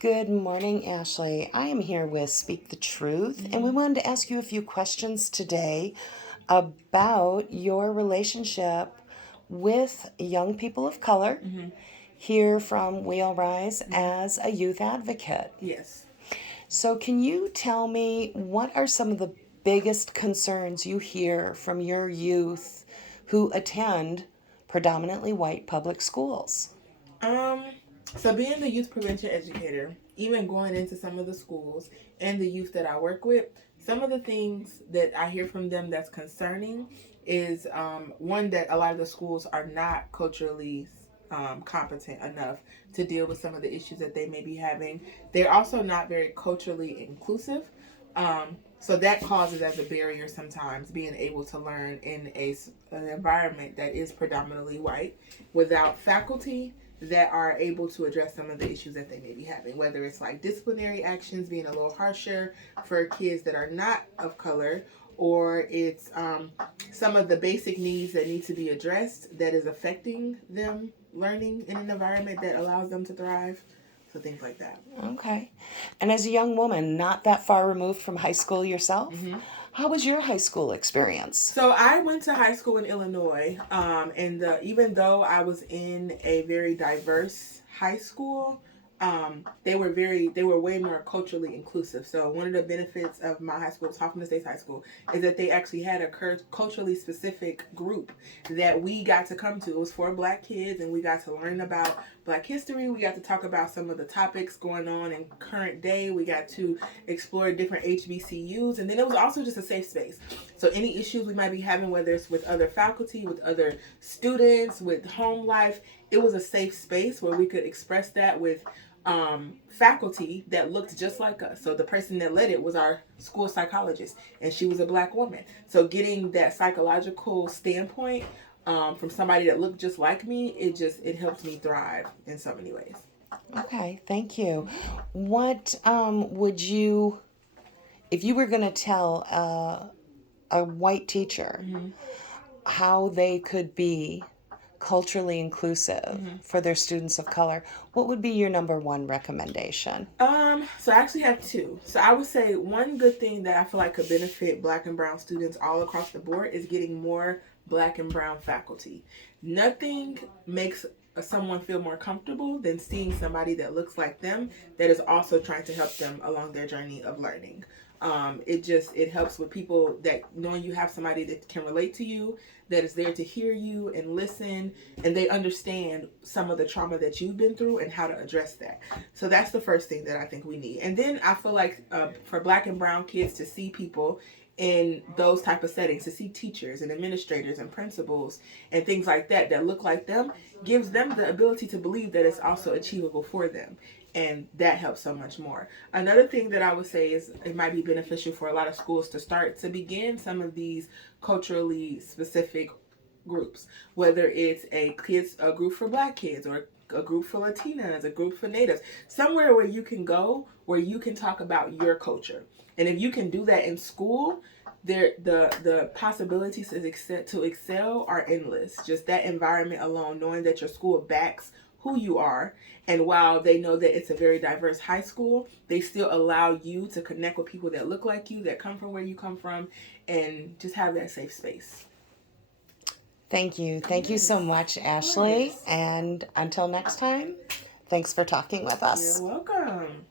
Good morning, Ashley. I am here with Speak the Truth, and we wanted to ask you a few questions today about your relationship with young people of color here from Wheel Rise as a youth advocate. Yes. So, can you tell me what are some of the biggest concerns you hear from your youth who attend predominantly white public schools? Um, so being the youth prevention educator, even going into some of the schools and the youth that I work with, some of the things that I hear from them that's concerning is one that a lot of the schools are not culturally competent enough to deal with some of the issues that they may be having. They're also not very culturally inclusive. So that causes as a barrier sometimes being able to learn in an environment that is predominantly white without faculty that are able to address some of the issues that they may be having, whether it's like disciplinary actions being a little harsher for kids that are not of color, or it's some of the basic needs that need to be addressed that is affecting them learning in an environment that allows them to thrive. So things like that. Okay. And as a young woman, not that far removed from high school yourself, how was your high school experience? So I went to high school in Illinois, and even though I was in a very diverse high school, they were way more culturally inclusive. So one of the benefits of my high school, Hoffman Estates High School, is that they actually had a culturally specific group that we got to come to. It was for Black kids, and we got to learn about Black history. We got to talk about some of the topics going on in current day. We got to explore different HBCUs, and then it was also just a safe space. So any issues we might be having, whether it's with other faculty, with other students, with home life, it was a safe space where we could express that with faculty that looked just like us. So the person that led it was our school psychologist, and she was a Black woman. So getting that psychological standpoint from somebody that looked just like me, it helped me thrive in so many ways. Okay, thank you. What would you, if you were going to tell a white teacher how they could be culturally inclusive for their students of color, what would be your number one recommendation? So I actually have two. So I would say one good thing that I feel like could benefit Black and brown students all across the board is getting more Black and brown faculty. Nothing makes someone feel more comfortable than seeing somebody that looks like them that is also trying to help them along their journey of learning. It helps with people that knowing you have somebody that can relate to you, that is there to hear you and listen, and they understand some of the trauma that you've been through and how to address that. So that's the first thing that I think we need. And then I feel like for Black and brown kids to see people in those type of settings, to see teachers and administrators and principals and things like that that look like them, gives them the ability to believe that it's also achievable for them, and that helps so much more. Another thing that I would say is it might be beneficial for a lot of schools to start to begin some of these culturally specific groups, whether it's a group for Black kids, or a group for Latinas, a group for Natives, somewhere where you can go where you can talk about your culture. And if you can do that in school, the possibilities to excel are endless. Just that environment alone, knowing that your school backs who you are, and while they know that it's a very diverse high school, they still allow you to connect with people that look like you, that come from where you come from, and just have that safe space. Thank you. Thank you so much, Ashley. And until next time, thanks for talking with us. You're welcome.